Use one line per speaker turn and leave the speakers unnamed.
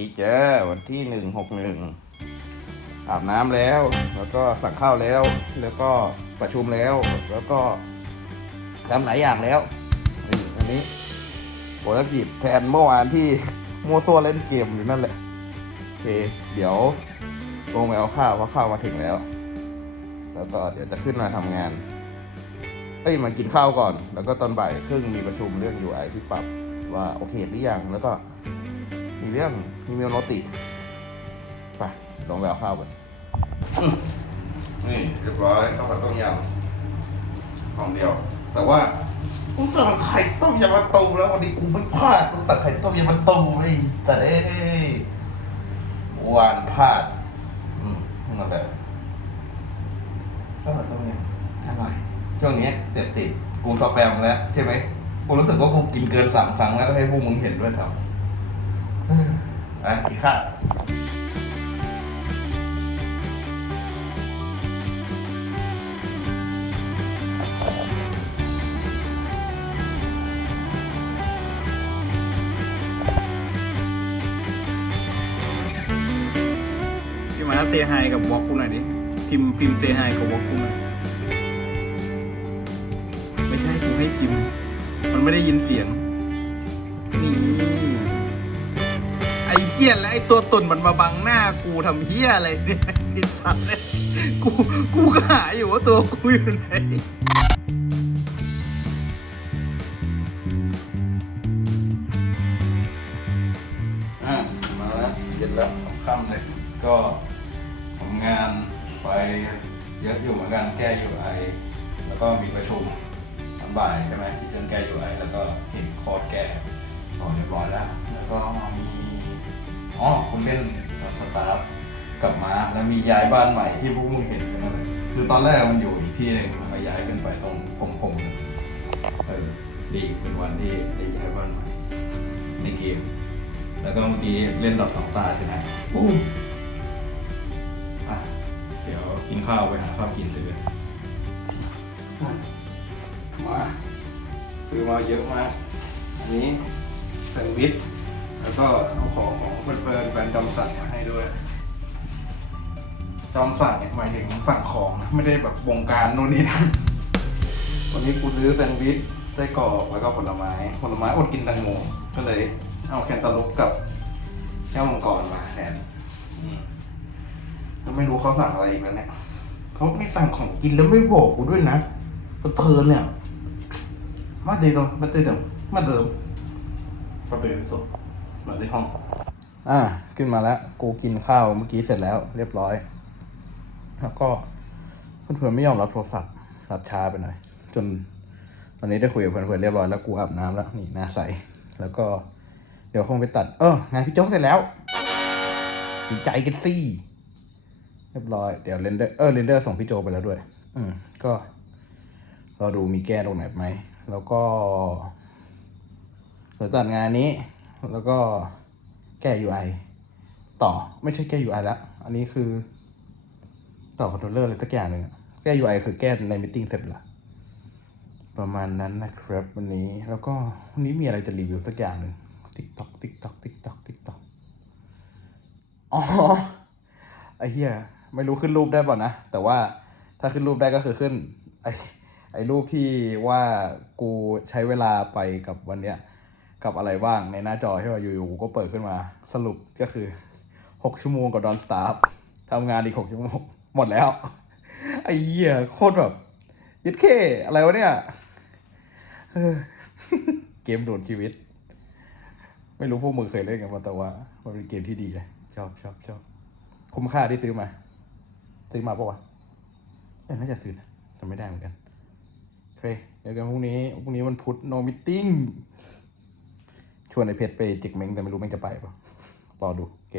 วัสดีเจ้าวันที่หนึ่งหกหนึ่งอาบน้ำแล้ว แล้วก็สั่งข้าวแล้ว แล้วก็ประชุมแล้ว แล้วก็ทำหลายอย่างแล้วนี่อันนี้โปรตีแทนเมื่อวานที่มัวซัวเล่นเกมอยู่นั่นแหละโอเค เดี๋ยวลงไปเอาข้าวเพราะข้าวมาถึงแล้ว แล้วก็เดี๋ยวจะขึ้นมาทำงานเอ้ยมากินข้าวก่อน แล้วก็ตอนบ่ายครึ่งมีประชุมเรื่อง UI ที่ปรับว่าโอเคหรือยังแล้วก็ เรื่องมีเมลโนติไปลองแววข้าวกันอืมนี่เรียบร้อยข้าวผัดต้มยำของเดียว แต่ว่ากูสั่งไข่ต้มยำมาต้มแล้ววันนี้กูไม่พลาดกูตักไข่ต้มยำมาต้มเลยแต่เอ้ยหวานพลาด อืมนั่นแหละข้าวผัดต้มยำอร่อยช่วงนี้เจ็บติดกูสแปมแล้วใช่ไหมกูรู้สึกว่ากูกินเกินสามครั้งแล้วให้พวกมึงเห็นด้วยครับ ไปกินข้าวพี่มาเตไฮกับวอลกูหน่อยดิ พิมพ์พิมพ์เซไฮกับวอลกูหน่อย ไม่ใช่กูให้พิมพ์ มันไม่ได้ยินเสียง ไอ้เฮี้ยและไอ้ตัวตนมันมาบังหน้ากูทำเฮี้ยอะไรเนี่ยไอ้สัตว์เลยกูกูก็หาอยู่ว่าตัวกูอยู่ไหนอะมาแล้วเย็นแล้วค่ำเลยก็ทำงานไปเยอะอยู่เหมือนกันแก้ UI แล้วก็มีประชุมตอนบ่ายใช่ไหมเรื่องแก้ UI แล้วก็เห็นโค้ดแก้ต่อเรียบร้อยแล้ว แล้วก็มี อ๋อคุณเล่นกับสตาฟกลับมาแล้วมีย้ายบ้านใหม่ที่พวกมึงเห็นกันนั่นแหละคือตอนแรกมันอยู่อีกที่หนึ่งมาย้ายเป็นไปตรงผมผมเออดีเป็นวันที่ได้ย้ายบ้านใหม่ในเกม แล้วก็เมื่อกี้เล่นดอกสองตาใช่ไหมปุ๊บอะเดี๋ยวกินข้าวไปหาข้าวกินซื้อมาซื้อมาเยอะมากอันนี้แซนด์วิช แล้วก็เอาของของเพื่อนๆแฟนจอมสั่งมาให้ด้วย จอมสั่งเนี่ยหมายถึงสั่งของนะไม่ได้แบบวงการนู่นนี่นั่นวันนี้กูซื้อแซนด์วิชไส้กรอกแล้วก็ผลไม้ ผลไม้อดกินแตงโมก็เลย เอาแคนตาลูปกับแก้วมังกรมาแทนอืมแล้วไม่รู้เขาสั่งอะไรอีกแล้วเนี่ยเขาไม่สั่งของกินแล้วไม่บอกกูด้วยนะเธอเนี่ยมาเดิมมาเดิมมาเดิมมาเดิมสด มาในห้อง อ่า ขึ้นมาแล้ว กูกินข้าวเมื่อกี้เสร็จแล้ว เรียบร้อย แล้วก็เพื่อนๆไม่ยอมรับโทรศัพท์รับช้าไปหน่อย จนตอนนี้ได้คุยกับเพื่อนๆเรียบร้อยแล้วกูอาบน้ำแล้วนี่หน้าใส แล้วก็เดี๋ยวคงไปตัด เอองานพี่โจ๊กเสร็จแล้วดีใจกันสิเรียบร้อย เดี๋ยวเรนเดอร์เออเรนเดอร์ส่งพี่โจไปแล้วด้วย อืม ก็รอดูมีแก้ตรงไหนไหม แล้วก็เดี๋ยวตัดงานนี้ แล้วก็แก้ UI ต่อไม่ใช่แก้ UI ละ อันนี้คือต่อคอนโทรลเลอร์อะไรสักอย่างหนึ่งอะแก้ UI คือแก้ในมิ팅เสร็จละประมาณนั้นนะครับวันนี้แล้วก็วันนี้มีอะไรจะรีวิวสักอย่างหนึ่ง TikTok TikTok TikTok TikTok อ๋อไอ้เหี้ยไม่รู้ขึ้นรูปได้ป่ะนะ แต่ว่าถ้าขึ้นรูปได้ก็คือขึ้น ไอ้ไอ้รูปที่ว่ากูใช้เวลาไปกับวันเนี้ย กับอะไรบ้างในหน้าจอใช่ป่ะอยู่ๆก็เปิดขึ้นมา สรุปก็คือหกชั่วโมงกับดอนสตาร์ทำงานอีกหกชั่วโมง หมดแล้ว ไอ้เหี้ยโคตรแบบ ยึดเคอะไรวะเนี่ยเกมโดนชีวิต ไม่รู้พวกมึงเคยเล่นกันป่ะแต่ว่า มันเป็นเกมที่ดีเลยชอบชอบชอบคุ้มค่าที่ซื้อมา ซื้อมาปะวะเออน่าจะซื้อนะจำไม่ได้เหมือนกัน โอเค เดี๋ยวกันพรุ่งนี้ พรุ่งนี้มันพุธโนมิติ้ง ชวนไอเพชรไปจิกเม้งแต่ไม่รู้เม้งจะไปปะรอดู โอเค